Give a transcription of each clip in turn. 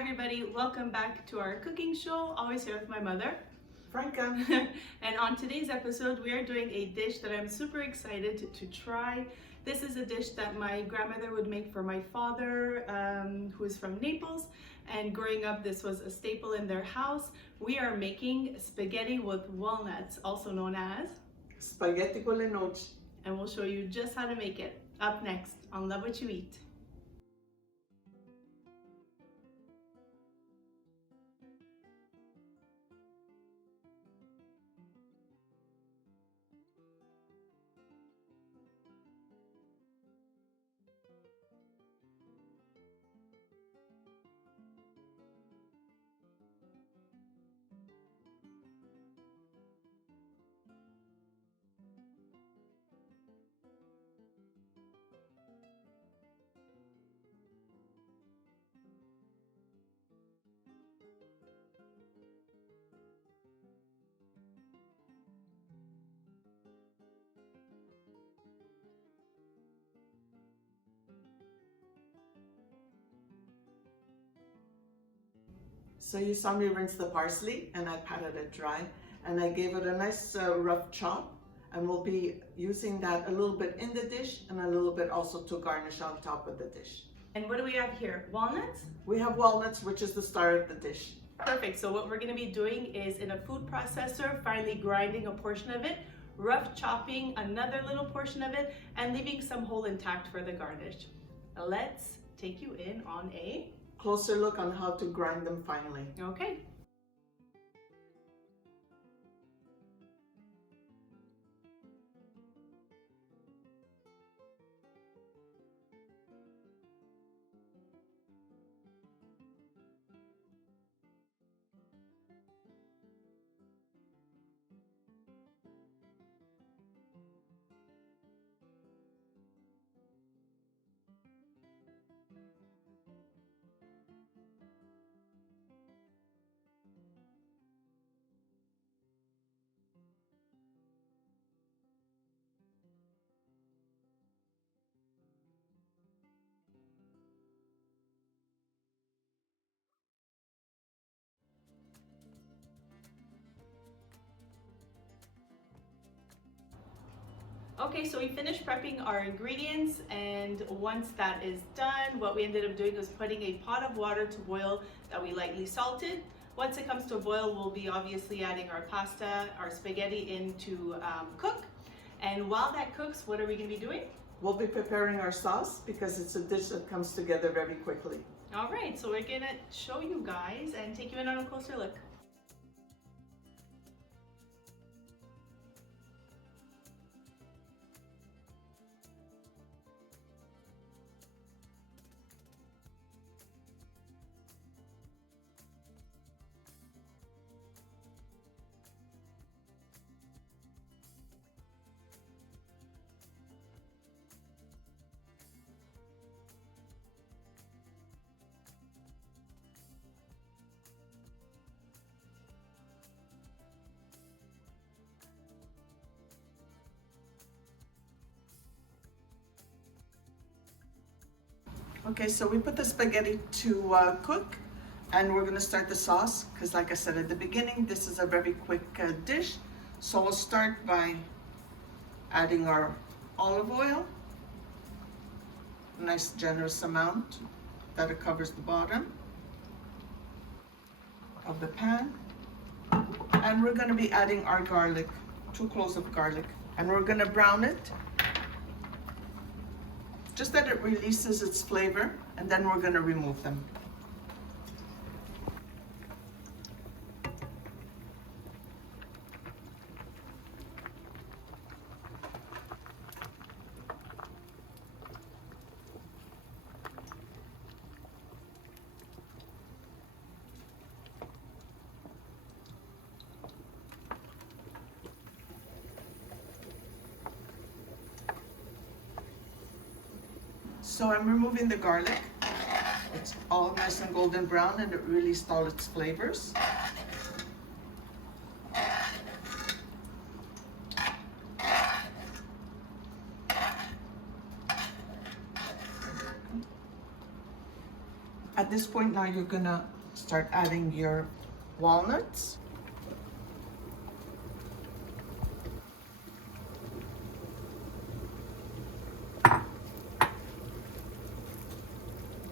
everybody, welcome back to our cooking show, always here with my mother, Franca. And on today's episode, we are doing a dish that I'm super excited to try. This is a dish that my grandmother would make for my father, who is from Naples, and growing up, this was a staple in their house. We are making spaghetti with walnuts, also known as Spaghetticonlenoce. and we'll show you just how to make it up next on Love What You Eat. So you saw me rinse the parsley and I patted it dry and I gave it a nice rough chop, and we'll be using that a little bit in the dish and a little bit also to garnish on top of the dish. And what do we have here? Walnuts? We have walnuts, which is the star of the dish. Perfect. So what we're going to be doing is in a food processor, finally grinding a portion of it, rough chopping another little portion of it, and leaving some whole intact for the garnish. Now let's take you in on a Closer look on how to grind them finely. okay. Okay, so we finished prepping our ingredients, and once that is done, what we ended up doing was putting a pot of water to boil that we lightly salted. Once it comes to a boil, we'll be obviously adding our pasta, our spaghetti in to cook. And while that cooks, what are we going to be doing? We'll be preparing our sauce because it's a dish that comes together very quickly. All right, so we're going to show you guys and take you in on a closer look. Okay, so we put the spaghetti to cook, and we're gonna start the sauce because, like I said at the beginning, this is a very quick dish. So we'll start by adding our olive oil, a nice generous amount that it covers the bottom of the pan. And we're gonna be adding our garlic, 2 cloves of garlic, and we're gonna brown it just that it releases its flavor, and then we're gonna remove them. So I'm removing the garlic. It's all nice and golden brown and it released all its flavors. At At this point now you're gonna start adding your walnuts. A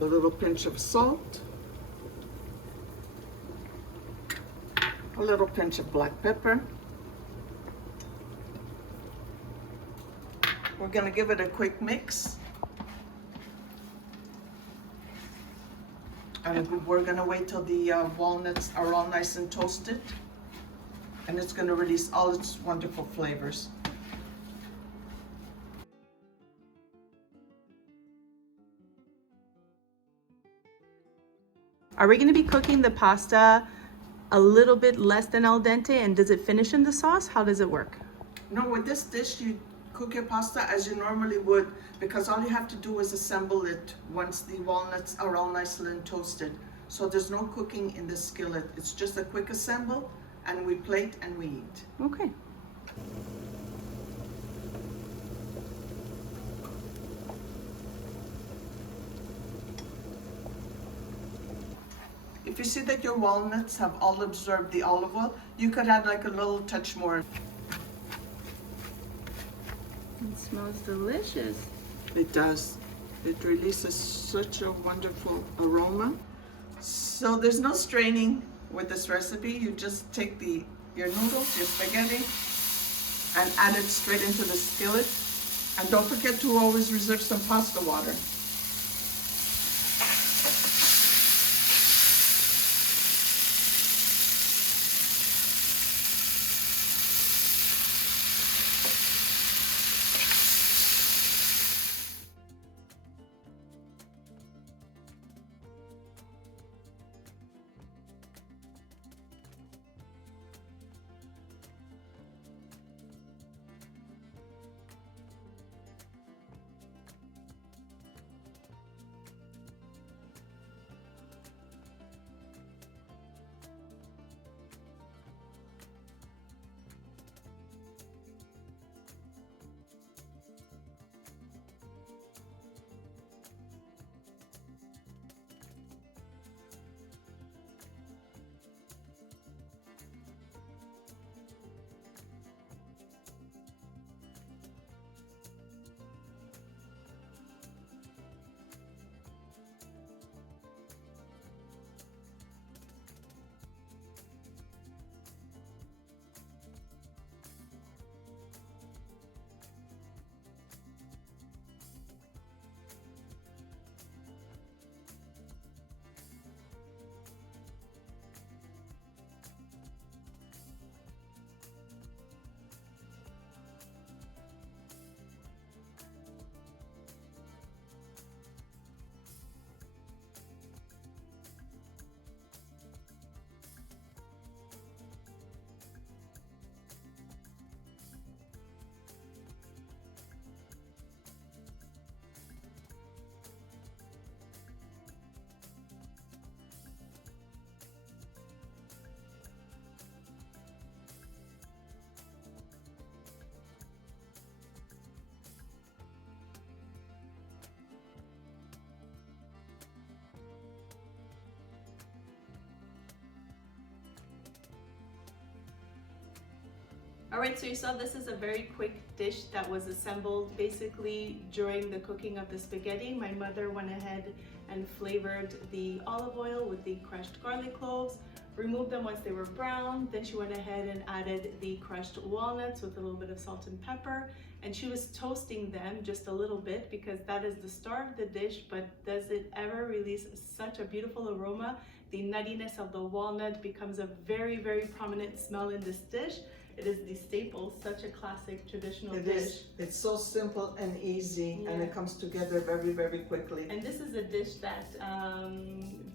little pinch of salt. A little pinch of black pepper. We're gonna give it a quick mix. And we're gonna wait till the walnuts are all nice and toasted. And it's gonna release all its wonderful flavors. Are we going to be cooking the pasta a little bit less than al dente, and does it finish in the sauce? How does it work? No, with this dish you cook your pasta as you normally would, because all you have to do is assemble it once the walnuts are all nicely and toasted. So there's no cooking in the skillet. It's just a quick assemble, and we plate and we eat. Okay. If you see that your walnuts have all absorbed the olive oil, you could add like a little touch more. It smells delicious. It does. It releases such a wonderful aroma. So there's no straining with this recipe. You just take your noodles, your spaghetti, and add it straight into the skillet. And don't forget to always reserve some pasta water. Alright, so you saw this is a very quick dish that was assembled basically during the cooking of the spaghetti. My mother went ahead and flavored the olive oil with the crushed garlic cloves, removed them once they were brown. Then she went ahead and added the crushed walnuts with a little bit of salt and pepper. And she was toasting them just a little bit because that is the star of the dish, but does it ever release such a beautiful aroma? The nuttiness of the walnut becomes a very, very prominent smell in this dish. It is the staple, such a classic traditional dish. It's so simple and easy, Yeah. and it comes together very, very quickly. And this is a dish that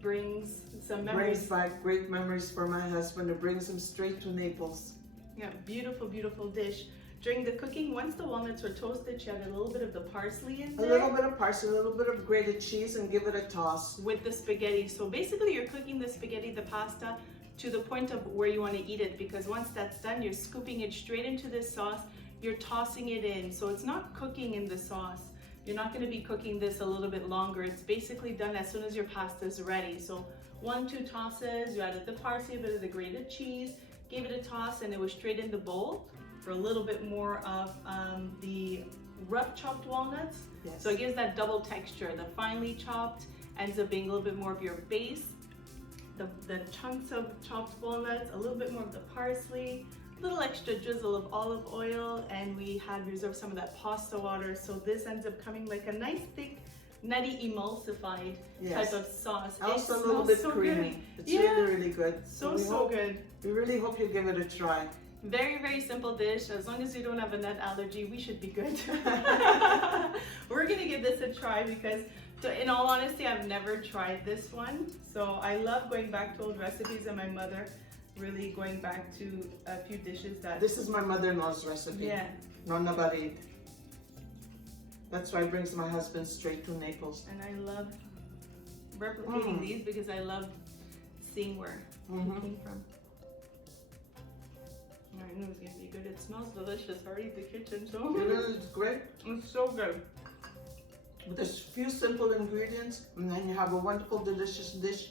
brings some memories. Brings back great memories for my husband. It brings him straight to Naples. Yeah, beautiful, beautiful dish. During the cooking, once the walnuts were toasted, she added a little bit of the parsley in A there. little bit of parsley, a little bit of grated cheese, and give it a toss. With the spaghetti. So basically you're cooking the spaghetti, the pasta, to the point of where you want to eat it, because once that's done, you're scooping it straight into this sauce, you're tossing it in. So it's not cooking in the sauce. You're not going to be cooking this a little bit longer. It's basically done as soon as your pasta is ready. So 1-2 tosses, you added the parsley, a bit of the grated cheese, gave it a toss, and it was straight in the bowl for a little bit more of the rough chopped walnuts. Yes. So it gives that double texture. The finely chopped ends up being a little bit more of your base. The chunks of chopped walnuts, a little bit more of the parsley, little extra drizzle of olive oil, and we had reserved some of that pasta water. So this ends up coming like a nice thick, nutty emulsified type of sauce. Also a little bit so creamy. Good. It's really, really good. So good. We really hope you give it a try. Very, very simple dish. As long as you don't have a nut allergy, we should be good. We're gonna give this a try because, in all honesty, I've never tried this one. So I love going back to old recipes, and my mother really going back to a few dishes that... This is my mother-in-law's recipe. Yeah. Nonna Barid. That's why it brings my husband straight to Naples. And I love replicating these because I love seeing where it came from. I knew it was gonna be good. It smells delicious already in the kitchen, so... It is great. It's so good. With a few simple ingredients, and then you have a wonderful, delicious dish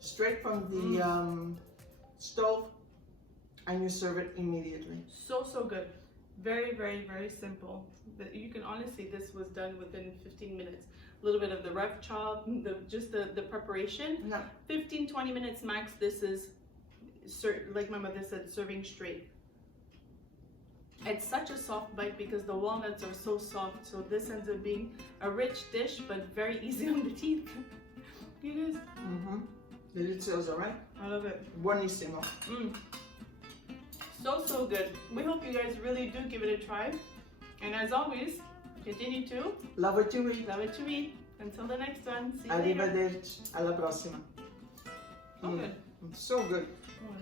straight from the stove, and you serve it immediately. So good. Very, very, very simple. You can honestly, this was done within 15 minutes. A little bit of the rough chop, just the preparation. Yeah. 15-20 minutes max. This is, like my mother said, serving straight. It's such a soft bite because the walnuts are so soft. So this ends up being a rich dish, but very easy on the teeth. It is. Delizioso, right? I love it. Buonissimo. So good. We hope you guys really do give it a try. And as always, continue to love what you eat. Love what you eat. Until the next one. See you later. Arrivederci. Alla prossima. Oh, good. So good. Oh,